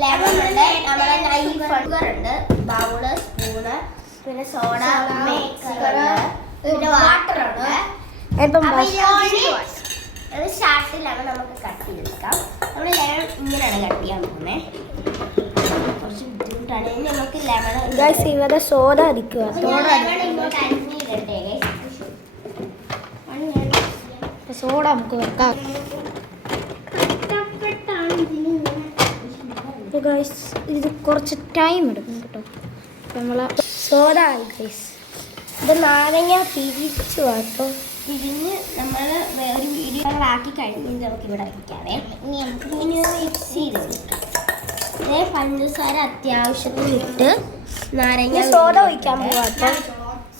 Lemon ഉണ്ട്, നമ്മുടെ knife ഉണ്ട്, ബൗള്, സ്പൂണ്, പിന്നെ സോഡ മിക്സർ, പിന്നെ വാട്ടർ ഉണ്ട്. സ്റ്റാർട്ടിലാണ് നമുക്ക് കട്ട് ചെയ്തെടുക്കാം. നമ്മൾ ലെമൺ ഇങ്ങനെയാണ് കട്ട് ചെയ്യാൻ പോകുന്നത്. കുറച്ച് ബുദ്ധിമുട്ടാണ്. ഇനി നമുക്ക് ലെമൺ ഇവിടെ സോഡ അടിക്കുക. സോഡ നമുക്ക് വെക്കാം. ഇത് കുറച്ച് ടൈം എടുക്കും കേട്ടോ. നമ്മളെ സോഡ ആയി ഗൈസ്. ഇത് നാരങ്ങ തിരിച്ചു കേട്ടോ. തിരിഞ്ഞ് നമ്മൾ ഒരു വീഡിയോ ആക്കി കഴിഞ്ഞ് നമുക്ക് ഇവിടെ വയ്ക്കാവേ. ഇനി നമുക്ക് മിക്സ് ചെയ്ത് കൊടുക്കാം. ഇതേ പഞ്ചസാര അത്യാവശ്യത്തിന് ഇട്ട് നാരങ്ങ സോഡ ഒഴിക്കാൻ പോവാട്ടോ.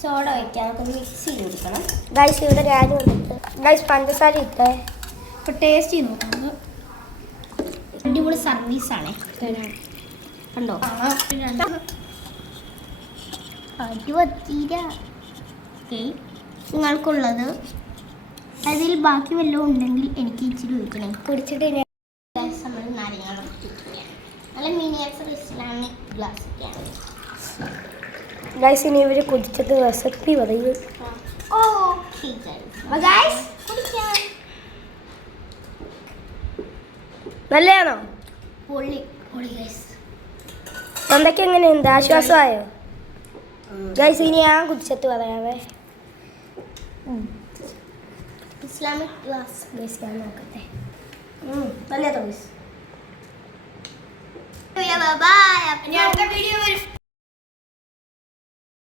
സോഡ ഒഴിക്കാൻ നമുക്ക് മിക്സ് ചെയ്ത് കൊടുക്കണം. ഗൈസ് ഇവിടെ രാജു വന്നിട്ട് ഗൈസ് പഞ്ചസാര ഇട്ടേ. ഇപ്പോൾ ടേസ്റ്റ് ചെയ്ത് നോക്കാം. അടിപൊളി സർവീസാണേ കണ്ടോ. നിങ്ങൾക്കുള്ളത് അതിൽ ബാക്കി വല്ലതും ഉണ്ടെങ്കിൽ എനിക്ക് ഇച്ചിരി ഒഴിക്കണം. കുടിച്ചിട്ട് നമ്മൾ നാരങ്ങ നല്ല മിനിയേച്ചർ ഇസ്ലാമിക് ഗ്ലാസ് ഒക്കെയാണ്. ഗൈസ് ഇനി ഇവർ കുടിച്ചത് റെസിപ്പി പറയും. നല്ലതാണോ? തൊണ്ടയ്ക്ക് എങ്ങനെയുണ്ട്? ആശ്വാസമായോ? ഗൈസ് ഇനി ഞാൻ കുടിച്ചിട്ട് പറയാവേ. ഇസ്ലാമിക് ഗ്ലാസ് ഗൈസ് ഞാൻ നോക്കട്ടെ. നല്ലതോ ഗൈസ്? ബൈ.